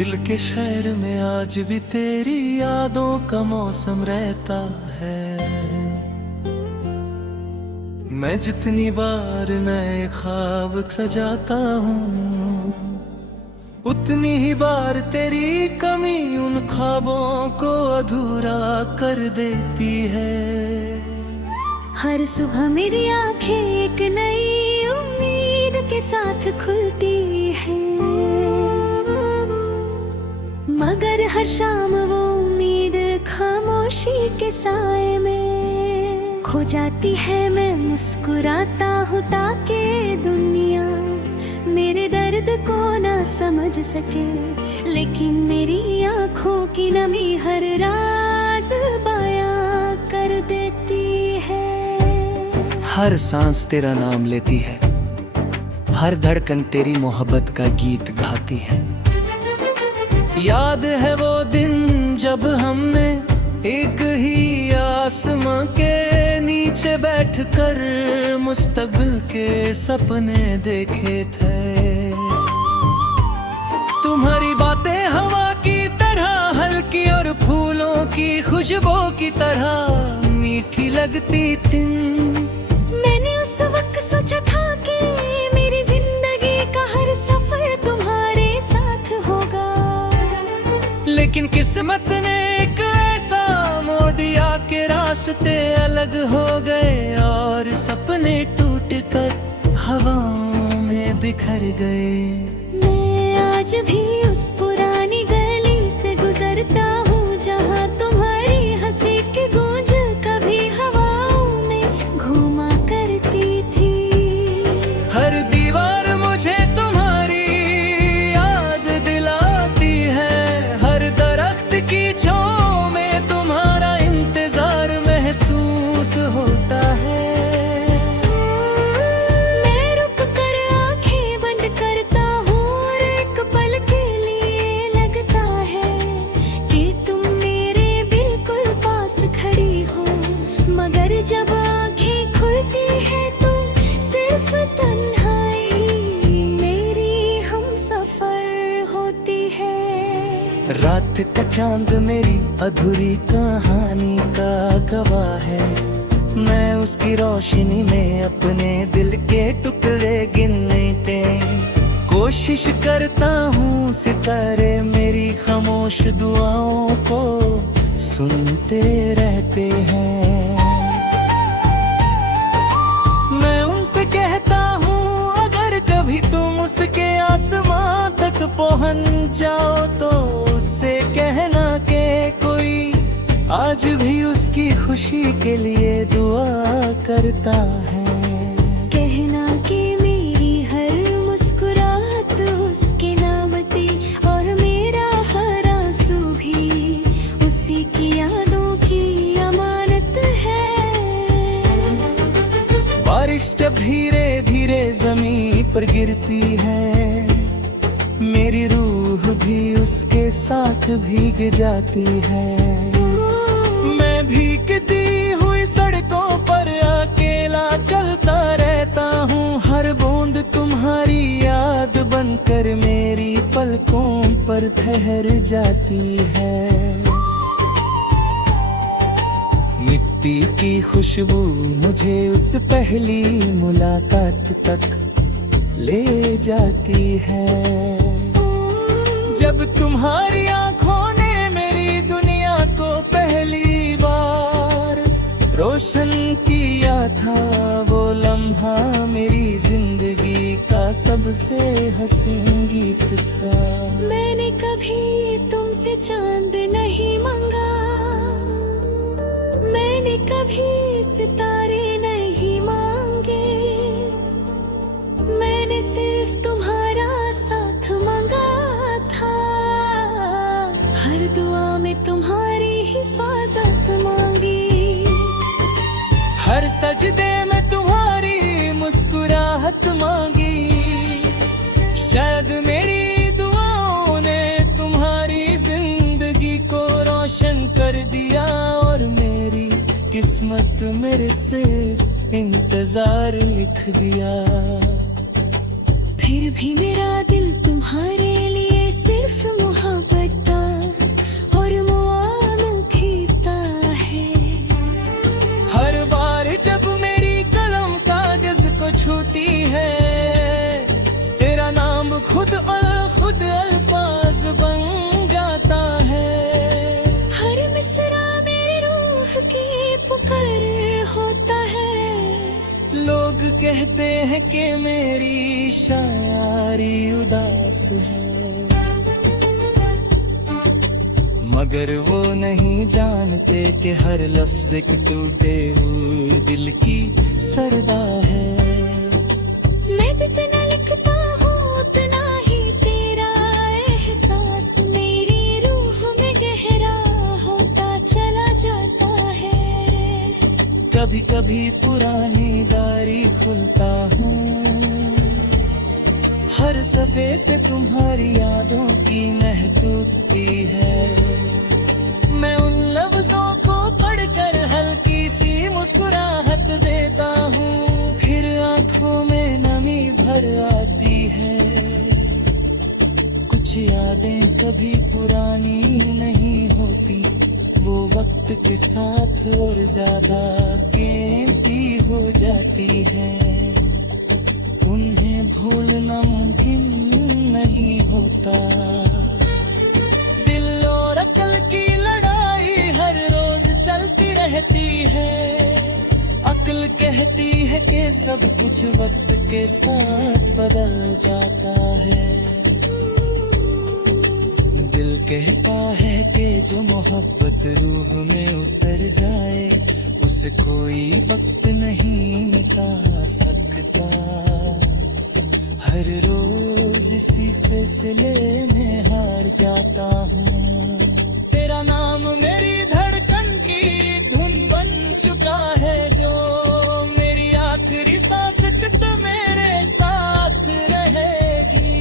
दिल के शहर में आज भी तेरी यादों का मौसम रहता है। मैं जितनी बार नए ख्वाब सजाता हूँ, उतनी ही बार तेरी कमी उन ख्वाबों को अधूरा कर देती है। हर सुबह मेरी आंखें एक नई उम्मीद के साथ खुलती है, मगर हर शाम वो उम्मीद खामोशी के साए में खो जाती है। मैं मुस्कुराता हूँ ताकि दुनिया मेरे दर्द को ना समझ सके, लेकिन मेरी आंखों की नमी हर राज बयां कर देती है। हर सांस तेरा नाम लेती है, हर धड़कन तेरी मोहब्बत का गीत गाती है। याद है वो दिन जब हमने एक ही आसमां के नीचे बैठकर मुस्तकबिल के सपने देखे थे। तुम्हारी बातें हवा की तरह हल्की और फूलों की खुशबू की तरह मीठी लगती थी। मैंने उस वक्त सोचा था कि मेरी जिंदगी का हर सफर तुम्हारे साथ होगा, लेकिन किस्मत ने एक ऐसा मोड़ दिया कि रास्ते अलग हो गए और सपने टूट कर हवाओं में बिखर गए। मैं आज भी उस पुरानी गली से गुजरता हूँ जहाँ तुम्हारी हंसी की गूंज कभी हवाओं में घूमा करती थी। हर दीवार मुझे तुम्हारी याद दिलाती है, हर दरख्त की छांव में तुम्हारा इंतजार महसूस होता है। मैं रुक कर आंखें बंद करता हूँ और एक पल के लिए लगता है कि तुम मेरे बिल्कुल पास खड़ी हो, मगर जब आंखें खुलती है तो सिर्फ तन्हाई मेरी हमसफर होती है। रात का चांद मेरी अधूरी कहानी का गवाह है, मैं उसकी रोशनी में अपने दिल के टुकड़े गिनते कोशिश करता हूँ। सितारे मेरी खामोश दुआओं को सुनते रहते हैं। मैं उनसे कहता हूँ अगर कभी तुम उसके आसमां तक पहुँच जाओ तो उससे कहना कि कोई आज भी उसकी खुशी के लिए दुआ करता है। कहना कि मेरी हर मुस्कुराहट उसके नाम थी और मेरा हर आंसू भी उसी की यादों की अमानत है। बारिश जब धीरे धीरे जमीन पर गिरती है, मेरी रूह भी उसके साथ भीग जाती है। मैं भीगती हुई सड़कों पर अकेला चलता रहता हूँ, हर बूंद तुम्हारी याद बनकर मेरी पलकों पर ठहर जाती है। मिट्टी की खुशबू मुझे उस पहली मुलाकात तक ले जाती है, जब तुम्हारी आंखों ने मेरी दुनिया को पहली बार रोशन किया था। वो लम्हा मेरी जिंदगी का सबसे हसीन गीत था। मैंने कभी तुमसे चांद नहीं मांगा, मैंने कभी सितारे नहीं मांगे, मैंने सिर्फ तुम्हारा साथ मांगा था। हर दुआ में तुम्हारी हिफाजत मांगी, हर सजदे में तुम्हारी मुस्कुराहट मांगी। शायद मेरी दुआओं ने तुम्हारी जिंदगी को रोशन कर दिया और मेरी किस्मत मेरे से इंतजार लिख दिया। फिर भी मेरा दिल तुम्हारे लिए सिर्फ मोहब्बत कि मेरी शायरी उदास है, मगर वो नहीं जानते कि हर लफ्ज एक टूटे हुए दिल की सरदा है। मैं जितना लिखता हूँ उतना ही तेरा एहसास मेरी रूह में गहरा होता चला जाता है। कभी कभी पुरानी डायरी खुलता हूँ, हर सफे से तुम्हारी यादों की महकती है। मैं उन लफ्जों को पढ़कर हल्की सी मुस्कुराहट देता हूँ, फिर आंखों में नमी भर आती है। कुछ यादें कभी पुरानी नहीं होती, वो वक्त के साथ और ज्यादा कीमती हो जाती है। उन्हें भूलना मुमकिन नहीं होता। दिल और अकल की लड़ाई हर रोज चलती रहती है। अकल कहती है कि सब कुछ वक्त के साथ बदल जाता है। दिल कहता है कि जो मोहब्बत रूह में उतर जाए उसे कोई वक्त नहीं मिटा सकता। हर रोज इसी फैसले में हार जाता हूँ। तेरा नाम मेरी धड़कन की धुन बन चुका है, जो मेरी आखिरी सांस तक मेरे साथ रहेगी।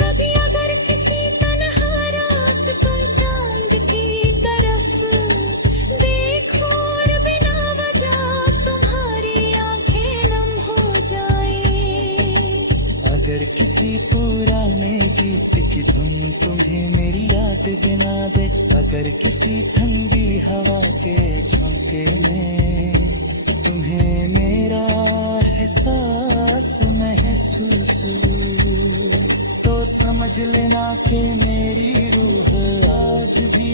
कभी अगर किसी तन्हा रात तुम चांद की तरफ देखो और बिना वजह तुम्हारी आंखें नम हो जाए। अगर किसी पुराने गीत की धुन तुम्हें मेरी याद गिना दे, अगर किसी ठंडी हवा के झोंके में तुम्हें मेरा एहसास महसूस हो, तो समझ लेना कि मेरी रूह आज भी